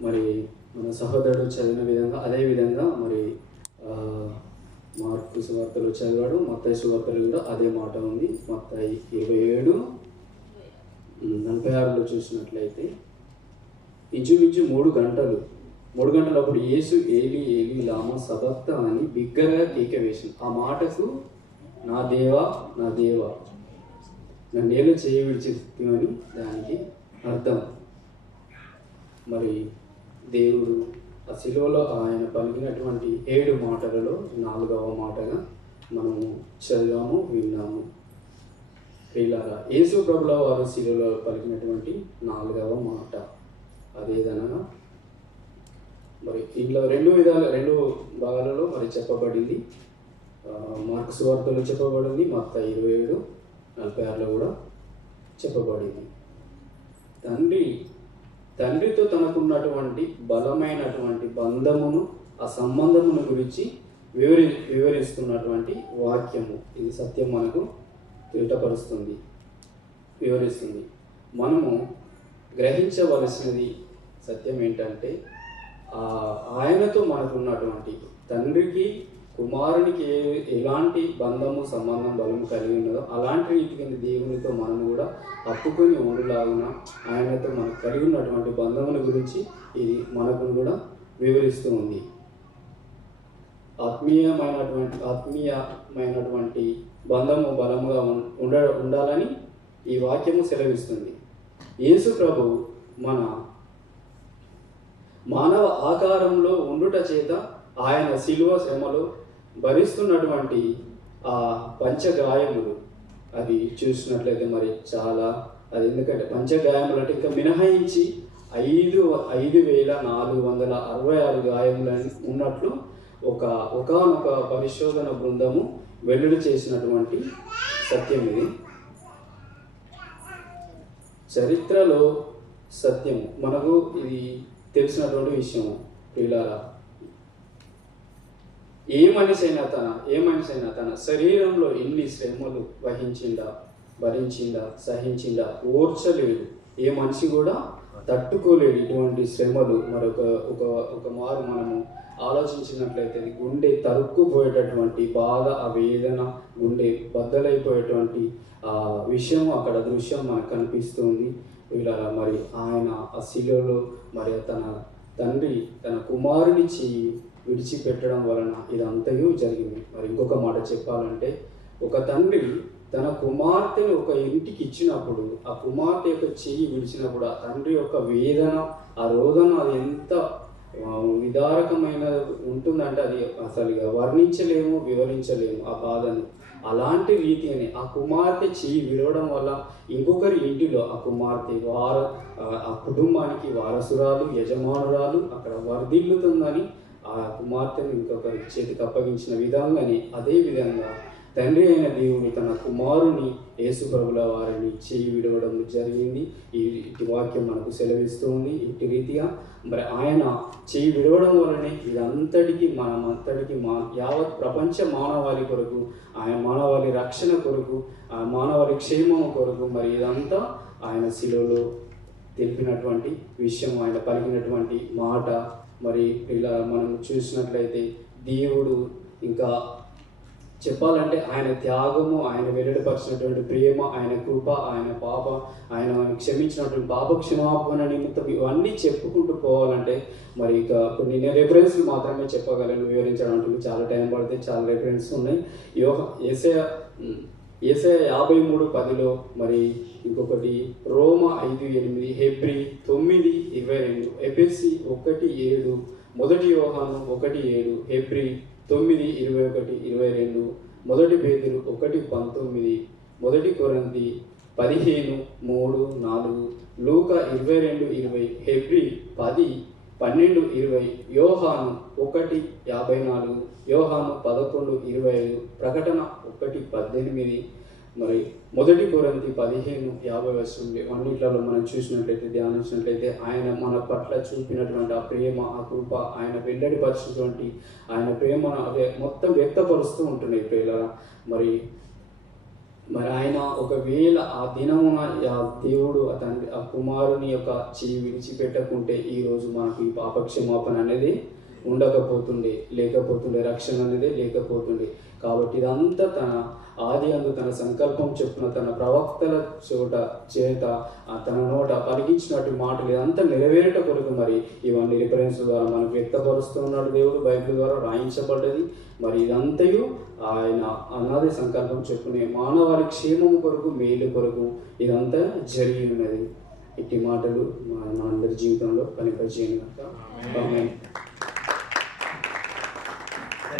మరి మన సహోదరుడు చదివిన విధంగా అదే విధంగా మరి మార్కు సువార్తలు చదివాడు మత్తాయి సువార్తలు కూడా అదే మాట ఉంది. మత్తాయి ఇరవై ఏడు. నలభై ఆరులో చూసినట్లయితే ఇంచుమించు మూడు గంటలు. మూడు గంటలప్పుడు యేసు ఏలి ఏలి లామ సబక్త అని బిగ్గరగా కేక వేసింది. ఆ మాటకు నా దేవా నా దేవా. నన్నేళ్ళు చేయి విడిచిమని దానికి అర్థం. మరి దేవుడు ఆ శిలువలో ఆయన పలికినటువంటి ఏడు మాటలలో నాలుగవ మాటగా మనము చదివాము విన్నాము. ప్రియులారా యేసు ప్రభుల వారు శిలువలో పలికినటువంటి నాలుగవ మాట. అదేదనగా మరి ఇంట్లో రెండు విధాల రెండు భాగాలలో మరి చెప్పబడింది. మార్క్స్ వార్తలో చెప్పబడింది మొత్త ఇరవై ఏడు నలభై ఆరులో కూడా చెప్పబడింది. తండ్రి తండ్రితో తనకున్నటువంటి బలమైనటువంటి బంధమును ఆ సంబంధమును గురించి వివరి వివరిస్తున్నటువంటి వాక్యము. ఇది సత్యం మనకు తిరటపరుస్తుంది వివరిస్తుంది. మనము గ్రహించవలసినది సత్యం ఏంటంటే ఆ ఆయనతో మనకున్నటువంటి తండ్రికి కుమారునికి ఏ ఎలాంటి బంధము సంబంధం బలము కలిగి ఉన్నదో అలాంటి రీతికి దేవునితో మనము కూడా అప్పుకొని ఉండలాగున ఆయనతో మనకు కలిగి ఉన్నటువంటి బంధముల గురించి ఇది మనకు కూడా వివరిస్తూ ఉంది. ఆత్మీయమైనటువంటి ఆత్మీయమైనటువంటి బంధము బలముగా ఉం- ఉండ ఉండాలని ఈ వాక్యము సెలవిస్తుంది. యేసు ప్రభు మన మానవ ఆకారంలో ఉండుట చేత ఆయన శిలువ శ్రమలో భరిస్తున్నటువంటి ఆ పంచగాయములు. అది చూసినట్లయితే మరి చాలా అది ఎందుకంటే పంచగాయములు అంటే ఇంకా మినహాయించి ఐదు ఐదు వేల నాలుగు వందల అరవై ఆరు గాయములు ఉన్నట్లు ఒక ఒకనొక పరిశోధన బృందము వెల్లడి చేసినటువంటి సత్యం ఇది. చరిత్రలో సత్యము మనకు ఇది తెలిసినటువంటి విషయము పిల్లల ఏ మనిషి అయినా తన ఏ మనిషి అయినా తన శరీరంలో ఎన్ని శ్రమలు వహించిందా భరించిందా సహించిందా ఓర్చలేడు ఏ మనిషి కూడా తట్టుకోలేడు ఇటువంటి శ్రమలు. మరొక ఒక ఒక మారు మనము ఆలోచించినట్లయితే గుండె తరుక్కుపోయేటటువంటి బాధ ఆ వేదన గుండె బద్దలైపోయేటువంటి ఆ విషయం అక్కడ దృశ్యం మనకు కనిపిస్తుంది. ఇలా మరి ఆయన ఆ శిలలో మరి తన తండ్రి తన కుమారుని చెయ్యి విడిచిపెట్టడం వలన ఇదంతయు జరిగింది. మరి ఇంకొక మాట చెప్పాలంటే ఒక తండ్రి తన కుమార్తెను ఒక ఇంటికి ఇచ్చినప్పుడు ఆ కుమార్తె యొక్క చెయ్యి విడిచినప్పుడు ఆ తండ్రి యొక్క వేదన ఆ రోదన అది ఎంత విదారకమైన ఉంటుందంటే అది అసలు ఇక వర్ణించలేము వివరించలేము ఆ బాధను. అలాంటి రీతి అని ఆ కుమార్తె చెయ్యి విడవడం వల్ల ఇంకొకరి ఇంటిలో ఆ కుమార్తె వార ఆ- ఆ కుటుంబానికి వారసురాలు యజమానురాలు అక్కడ వర్ధిల్లుతుందని ఆ కుమార్తెను ఇంకొకరి చేతికి అప్పగించిన విధంగానే అదే విధంగా తండ్రి అయిన దేవుడు తన కుమారుని యేసుప్రభుల వారిని చేయి విడవడం జరిగింది. ఈ వాక్యం మనకు సెలవిస్తుంది ఇటు రీతిగా మరి ఆయన చేయి విడవడం వలనే ఇదంతటికి మనమంతటికి మా యావత్ ప్రపంచ మానవాళి కొరకు ఆయన మానవాళి రక్షణ కొరకు ఆ మానవాళి క్షేమం కొరకు మరి ఇదంతా ఆయన శిలువలో తెలిపినటువంటి విషయం ఆయన పలికినటువంటి మాట మరి ఇలా మనం చూసినట్లయితే దేవుడు ఇంకా చెప్పాలంటే ఆయన త్యాగము ఆయన వెల్లడిపరిచినటువంటి ప్రేమ ఆయన కృప ఆయన పాప ఆయన క్షమించినటువంటి పాప క్షమాపణ నిమిత్తం ఇవన్నీ చెప్పుకుంటూ పోవాలంటే మరి ఇక కొన్ని నేను రెఫరెన్స్ మాత్రమే చెప్పగలను వివరించడానికి చాలా టైం పడితే చాలా రెఫరెన్స్ ఉన్నాయి. యోహ ఏసయ ఎస్ఐ యాభై మూడు పదిలో మరి ఇంకొకటి రోమ ఐదు ఎనిమిది హెబ్రి తొమ్మిది ఇరవై రెండు ఎపిఎస్సి ఒకటి ఏడు మొదటి యోహాను ఒకటి ఏడు హెబ్రి తొమ్మిది ఇరవై ఒకటి ఇరవై రెండు మొదటి పేదలు ఒకటి పంతొమ్మిది మొదటి కొరంది పదిహేను మూడు నాలుగు లూక ఇరవై రెండు ఇరవై హెబ్రి పది పన్నెండు ఇరవై యోహాను ఒకటి యాభై నాలుగు యోహాను పదకొండు ఇరవై ఐదు ప్రకటన ఒకటి పద్దెనిమిది. మరి మొదటి కొరంతి పదిహేను యాభై వస్తుంది అన్నిట్లలో మనం చూసినట్లయితే ధ్యానించినట్లయితే ఆయన మన పట్ల చూపినటువంటి ఆ ప్రేమ ఆ కృప ఆయన వెల్లడిపరిచినటువంటి ఆయన ప్రేమను అదే మొత్తం వ్యక్తపరుస్తూ ఉంటున్నాయి పిల్లల మరి మరి ఆయన ఒకవేళ ఆ దినమున ఆ దేవుడు అతని ఆ కుమారుని యొక్క చెయ్యి విడిచిపెట్టకుంటే ఈరోజు మనకు ఈ పాపక్షమాపణ అనేది ఉండకపోతుండే లేకపోతుండే రక్షణ అనేది లేకపోతుండే. కాబట్టి ఇదంతా తన ఆది అందు తన సంకల్పం చెప్పున తన ప్రవక్తల చోట చేత తన నోట పలికించినటువంటి మాటలు ఇదంతా నెరవేరేట కొరకు మరి ఇవన్నీ రిఫరెన్స్ ద్వారా మనకు వ్యక్తపరుస్తున్నాడు దేవుడు బైబిల్ ద్వారా రాయించబడ్డది. మరి ఇదంతయు ఆయన అన్నది సంకల్పం చెప్పునే మానవాళి క్షేమం కొరకు మేలు కొరకు ఇదంతా జరిగి ఉన్నది. ఇట్టి మాటలు మా మా అందరి జీవితంలో ఆమెన్.